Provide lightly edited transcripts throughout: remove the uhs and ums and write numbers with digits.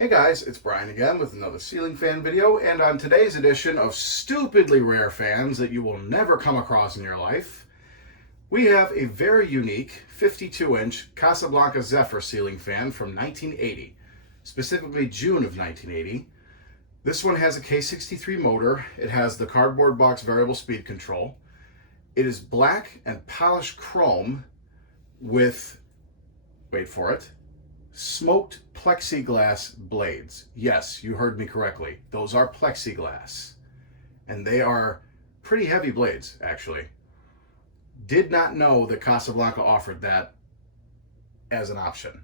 Hey guys, it's Brian again with another ceiling fan video, and on today's edition of stupidly rare fans that you will never come across in your life, we have a very unique 52-inch Casablanca Zephyr ceiling fan from 1980, specifically June of 1980. This one has a K63 motor. It has the cardboard box variable speed control. It is black and polished chrome with, wait for it, smoked plexiglass blades. Yes, you heard me correctly. Those are plexiglass. And they are pretty heavy blades, actually. Did not know that Casablanca offered that as an option.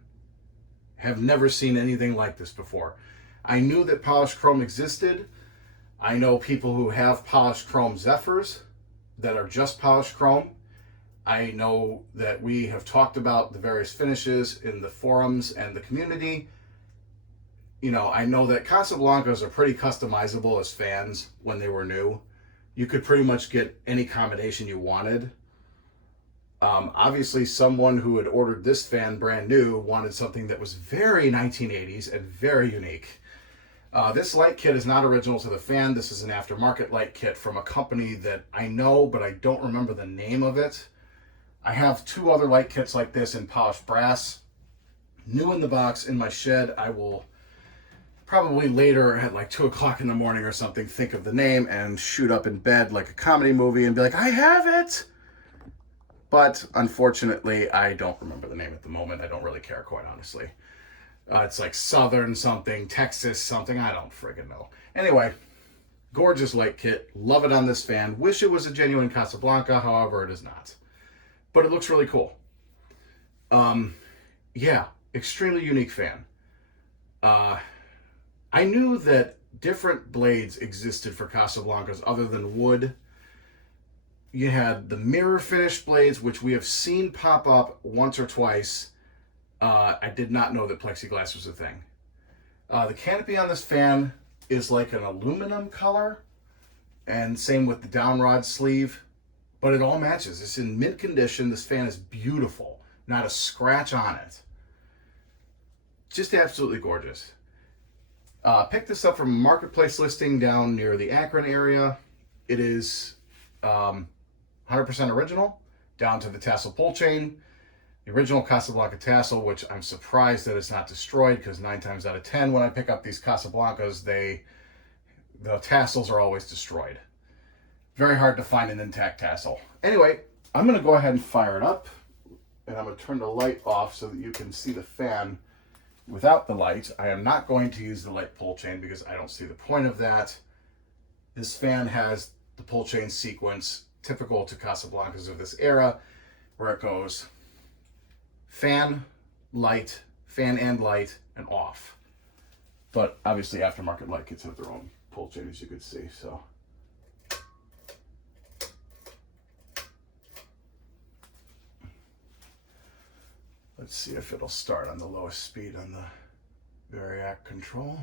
Have never seen anything like this before. I knew that polished chrome existed. I know people who have polished chrome Zephyrs that are just polished chrome. I know that we have talked about the various finishes in the forums and the community. You know, I know that Casablancas are pretty customizable as fans when they were new. You could pretty much get any combination you wanted. Obviously, someone who had ordered this fan brand new wanted something that was very 1980s and very unique. This light kit is not original to the fan. This is an aftermarket light kit from a company that I know, but I don't remember the name of it. I have two other light kits like this in polished brass, new in the box in my shed. I will probably later at like 2 o'clock in the morning or something think of the name and shoot up in bed like a comedy movie and be like, I have it! But unfortunately, I don't remember the name at the moment. I don't really care, quite honestly. It's like Southern something, Texas something, I don't friggin' know. Anyway, gorgeous light kit. Love it on this fan. Wish it was a genuine Casablanca, however, it is not. But it looks really cool. Yeah, extremely unique fan. I knew that different blades existed for Casablancas other than wood. You had the mirror finish blades, which we have seen pop up once or twice. I did not know that plexiglass was a thing. The canopy on this fan is like an aluminum color, and same with the downrod sleeve. But it all matches. It's in mint condition. This fan is beautiful. Not a scratch on it. Just absolutely gorgeous. Picked this up from a marketplace listing down near the Akron area. It is 100% original, down to the tassel pull chain. The original Casablanca tassel, which I'm surprised that it's not destroyed, because 9 times out of 10 when I pick up these Casablancas, the tassels are always destroyed. Very hard to find an intact tassel. Anyway, I'm going to go ahead and fire it up. And I'm going to turn the light off so that you can see the fan without the light. I am not going to use the light pull chain because I don't see the point of that. This fan has the pull chain sequence typical to Casablancas of this era, where it goes fan, light, fan and light, and off. But obviously aftermarket light kits have their own pull chain, as you can see. So let's see if it'll start on the lowest speed on the variac control.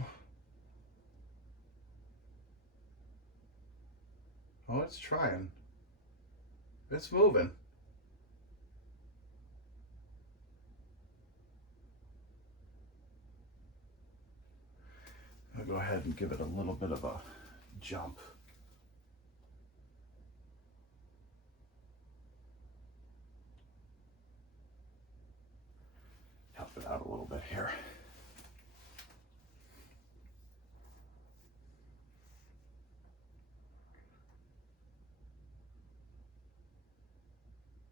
Oh, it's trying. It's moving. I'll go ahead and give it a little bit of a jump. Help it out a little bit here.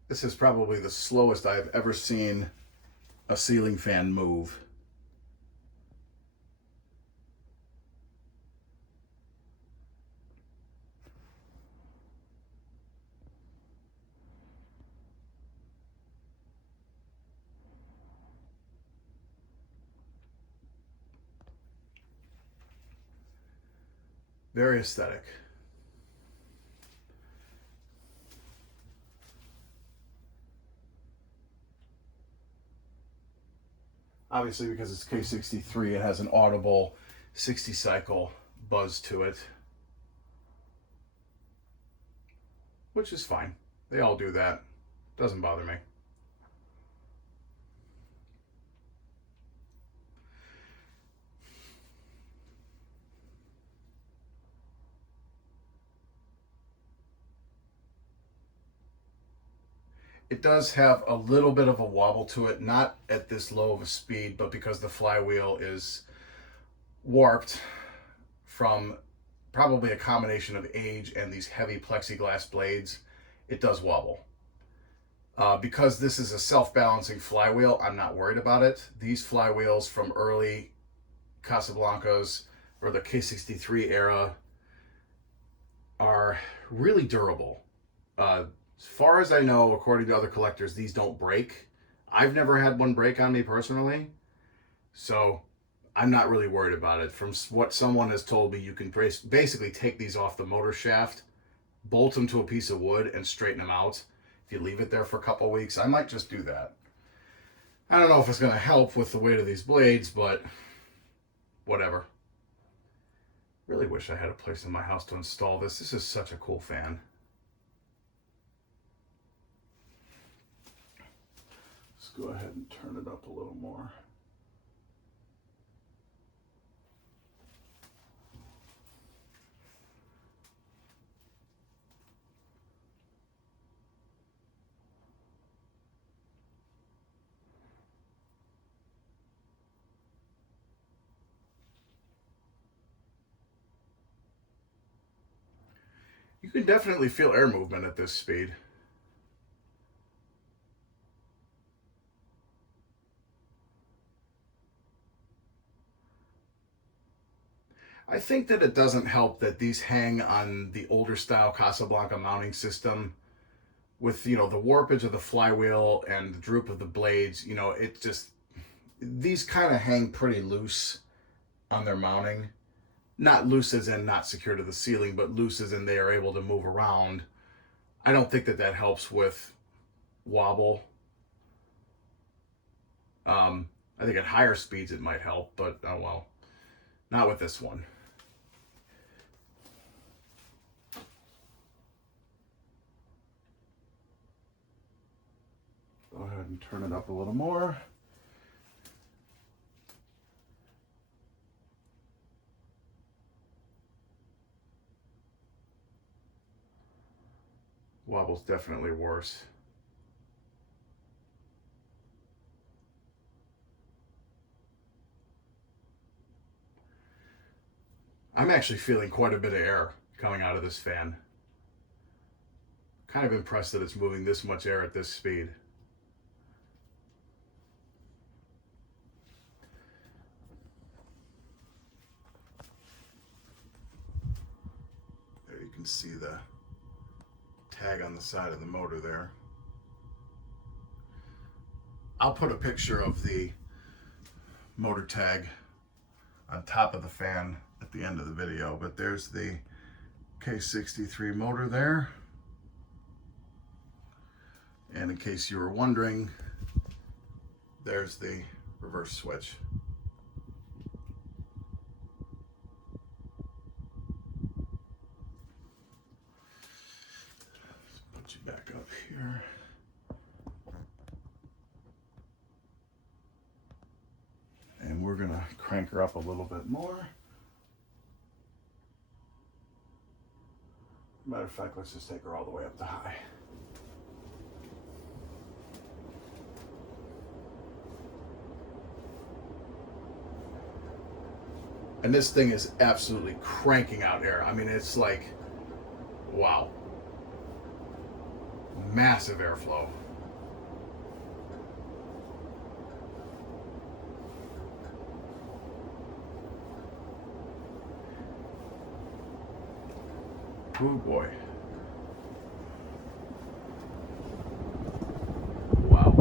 This is probably the slowest I've ever seen a ceiling fan move. Very aesthetic. Obviously, because it's K63, it has an audible 60 cycle buzz to it, which is fine. They all do that. Doesn't bother me. It does have a little bit of a wobble to it, not at this low of a speed, but because the flywheel is warped from probably a combination of age and these heavy plexiglass blades, it does wobble. Because this is a self-balancing flywheel, I'm not worried about it. These flywheels from early Casablancas or the K63 era are really durable. As far as I know, according to other collectors, these don't break. I've never had one break on me personally, so I'm not really worried about it. From what someone has told me, you can basically take these off the motor shaft, bolt them to a piece of wood, and straighten them out. If you leave it there for a couple weeks, I might just do that. I don't know if it's going to help with the weight of these blades, but whatever. Really wish I had a place in my house to install this. This is such a cool fan. Let's go ahead and turn it up a little more. You can definitely feel air movement at this speed. I think that it doesn't help that these hang on the older style Casablanca mounting system with, the warpage of the flywheel and the droop of the blades. It just, these kind of hang pretty loose on their mounting. Not loose as in not secure to the ceiling, but loose as in they are able to move around. I don't think that that helps with wobble. I think at higher speeds it might help, but oh well, not with this one. Go ahead and turn it up a little more. Wobble's definitely worse. I'm actually feeling quite a bit of air coming out of this fan. Kind of impressed that it's moving this much air at this speed. There you can see the tag on the side of the motor there. I'll put a picture of the motor tag on top of the fan at the end of the video, but there's the K63 motor there. And in case you were wondering, there's the reverse switch. Let's put you back up here. And we're gonna crank her up a little bit more. Matter of fact, let's just take her all the way up to high. And this thing is absolutely cranking out air. I mean, it's like, wow. Massive airflow. Oh boy. Wow.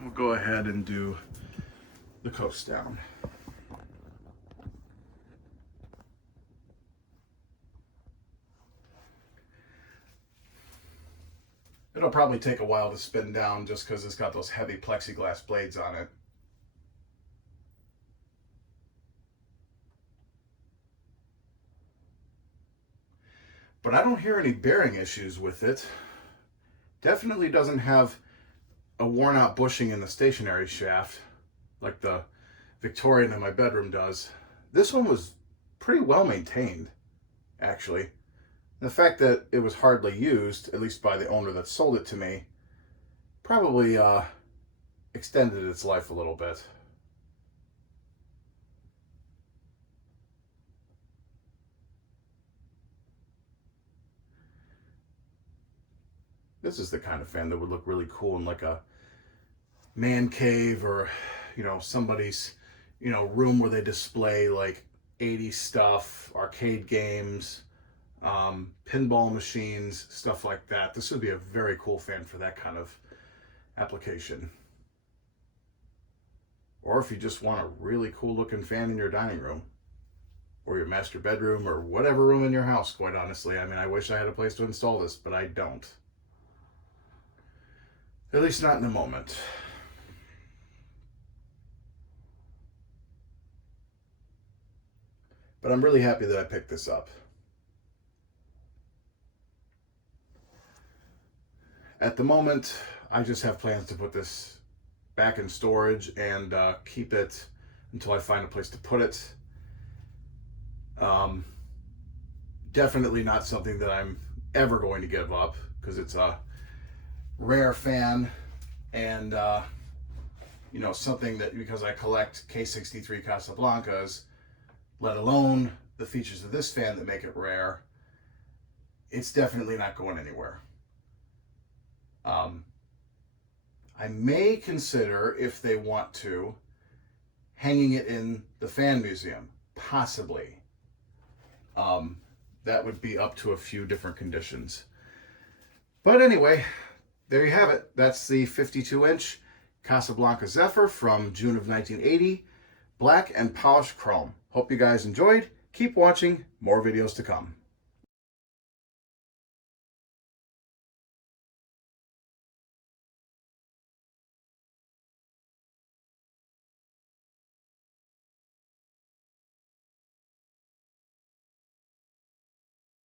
We'll go ahead and do the coast down. It'll probably take a while to spin down just because it's got those heavy plexiglass blades on it. But I don't hear any bearing issues with it. Definitely doesn't have a worn out bushing in the stationary shaft, like the Victorian in my bedroom does. This one was pretty well maintained, actually. The fact that it was hardly used, at least by the owner that sold it to me, probably extended its life a little bit. This is the kind of fan that would look really cool in like a man cave, or, you know, somebody's, you know, room where they display like 80s stuff, arcade games, pinball machines, stuff like that. This would be a very cool fan for that kind of application. Or if you just want a really cool looking fan in your dining room or your master bedroom or whatever room in your house, quite honestly. I mean, I wish I had a place to install this, but I don't. At least not in the moment. But I'm really happy that I picked this up. At the moment, I just have plans to put this back in storage and keep it until I find a place to put it. Definitely not something that I'm ever going to give up, because it's a rare fan, and you know, something that, because I collect K63 Casablancas, let alone the features of this fan that make it rare, it's definitely not going anywhere. I may consider, if they want to, hanging it in the fan museum, possibly. That would be up to a few different conditions. But anyway, there you have it. That's the 52-inch Casablanca Zephyr from June of 1980. Black and polished chrome. Hope you guys enjoyed. Keep watching. More videos to come.